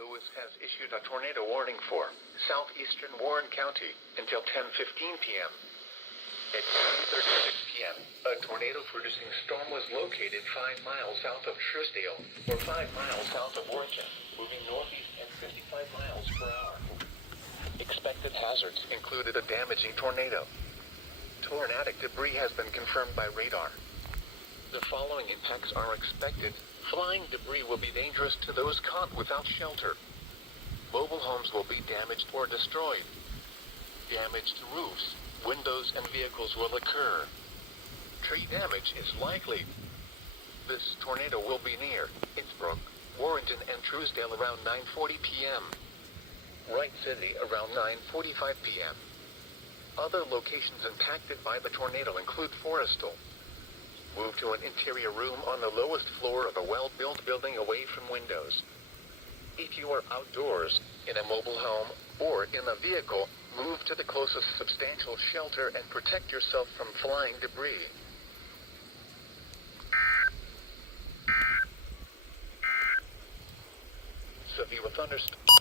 Louis has issued a tornado warning for southeastern Warren County until 10:15 p.m. At 10:36 p.m., a tornado-producing storm was located 5 miles south of Truesdale, or 5 miles south of Warrenton, moving northeast at 55 miles per hour. Expected hazards included a damaging tornado. Tornadic debris has been confirmed by radar. The following impacts are expected. Flying debris will be dangerous to those caught without shelter. Mobile homes will be damaged or destroyed. Damage to roofs, windows, and vehicles will occur. Tree damage is likely. This tornado will be near Innsbruck, Warrenton, and Truesdale around 9:40 p.m. Wright City around 9:45 p.m. Other locations impacted by the tornado include Forrestal. Move to an interior room on the lowest floor of a well-built building away from windows. If you are outdoors, in a mobile home, or in a vehicle, move to the closest substantial shelter and protect yourself from flying debris. Severe thunderstorms.